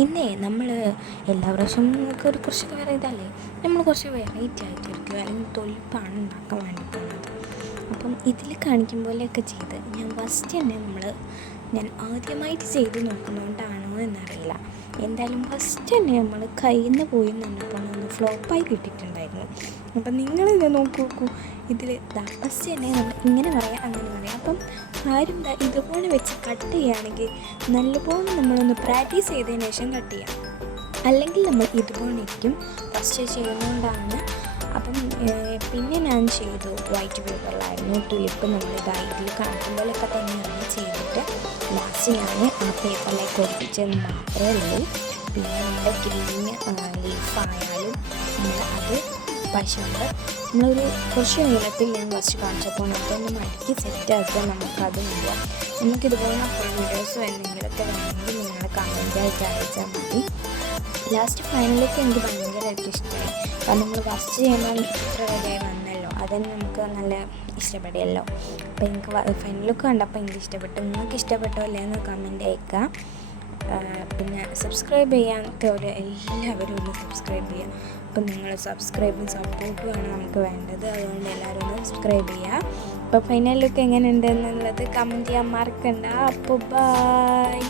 ഇന്നേ നമ്മൾ എല്ലാ പ്രാവശ്യവും നമുക്കൊരു കുറച്ചൊക്കെ വേറെ ഇതല്ലേ, നമ്മൾ കുറച്ച് വെറൈറ്റി ആയിട്ടിരിക്കും അല്ലെങ്കിൽ തൊലിപ്പാണ് ഉണ്ടാക്കാൻ വേണ്ടി പോകുന്നത്. അപ്പം ഇതിൽ കാണിക്കും പോലെയൊക്കെ ചെയ്ത് ഞാൻ ഫസ്റ്റ് തന്നെ ഞാൻ ആദ്യമായിട്ട് ചെയ്ത് നോക്കുന്നതുകൊണ്ടാണോ എന്നറിയില്ല, എന്തായാലും ഫസ്റ്റ് തന്നെ നമ്മൾ കയ്യിൽ നിന്ന് പോയി നിന്നപ്പോൾ ഒന്ന് ഫ്ലോപ്പായി കിട്ടിയിട്ടുണ്ടായിരുന്നു. അപ്പം നിങ്ങളിത് നോക്കൂ, ഇതിൽ ഫസ്റ്റ് തന്നെ നമ്മൾ ഇങ്ങനെ പറയാം അങ്ങനെ പറയാം. അപ്പം ആരും ഇതുപോലെ വെച്ച് കട്ട് ചെയ്യുകയാണെങ്കിൽ നല്ലപോലെ നമ്മളൊന്ന് പ്രാക്ടീസ് ചെയ്തതിന് ശേഷം കട്ട് ചെയ്യാം, അല്ലെങ്കിൽ നമ്മൾ ഇതുപോലെ ഇരിക്കും ഫസ്റ്റ് ചെയ്യുന്നതുകൊണ്ടാണ്. അപ്പം പിന്നെ ഞാൻ ചെയ്തു വൈറ്റ് പേപ്പറിലായിരുന്നു തുലിപ്പ്. നമ്മൾ ഇതിൽ കാണിക്കുമ്പോഴൊക്കെ തന്നെയാണ് ചെയ്തിട്ട് ലാസ്റ്റ് ഞാൻ ആ പേപ്പറിലേക്ക് ഒട്ടിച്ചെന്ന് മാത്രമേ ഉള്ളൂ. പിന്നെ നമ്മുടെ ഗ്രീൻ ലീഫായാലും നമ്മൾ അത് പശുണ്ട് നമ്മളൊരു കുറച്ച് നീളത്തിൽ ഞാൻ ഫസ്റ്റ് കാണിച്ചപ്പോൾ അതൊന്ന് മടക്കി സെറ്റാക്കുക. നമുക്കതുമില്ല, നമുക്കിതുപോലെ ഫുൾ വീഡിയോസ് എന്തെങ്കിലുമൊക്കെ വേണമെങ്കിൽ നിങ്ങൾ കമൻറ്റായിട്ട് അയച്ചാൽ മതി. ലാസ്റ്റ് ഫൈനലൊക്കെ എനിക്ക് ഭയങ്കരമായിട്ട് ഇഷ്ടമായി, കാരണം നമ്മൾ ഫസ്റ്റ് ചെയ്യുമ്പോൾ ഇത്ര വരെയായി വന്നല്ലോ, അതന്നെ നമുക്ക് നല്ല ഇഷ്ടപ്പെടുമല്ലോ. അപ്പോൾ എനിക്ക് ഫൈനലൊക്കെ കണ്ടപ്പോൾ എനിക്ക് ഇഷ്ടപ്പെട്ടു. നിങ്ങൾക്ക് ഇഷ്ടപ്പെട്ടോ അല്ലേന്ന് കമൻറ്റ് അയക്കാം. പിന്നെ സബ്സ്ക്രൈബ് ചെയ്യാത്തവർ എല്ലാവരും ഒന്ന് സബ്സ്ക്രൈബ് ചെയ്യുക. അപ്പം നിങ്ങൾ സബ്സ്ക്രൈബും സപ്പോർട്ടുമാണ് നമുക്ക് വേണ്ടത്, അതുകൊണ്ട് എല്ലാവരും ഒന്ന് സബ്സ്ക്രൈബ് ചെയ്യുക. അപ്പോൾ ഫൈനൽ ലുക്ക് എങ്ങനെ ഉണ്ടെന്നുള്ളത് കമൻറ്റ് ചെയ്യാൻ മറക്കണ്ട. അപ്പോൾ ബൈ.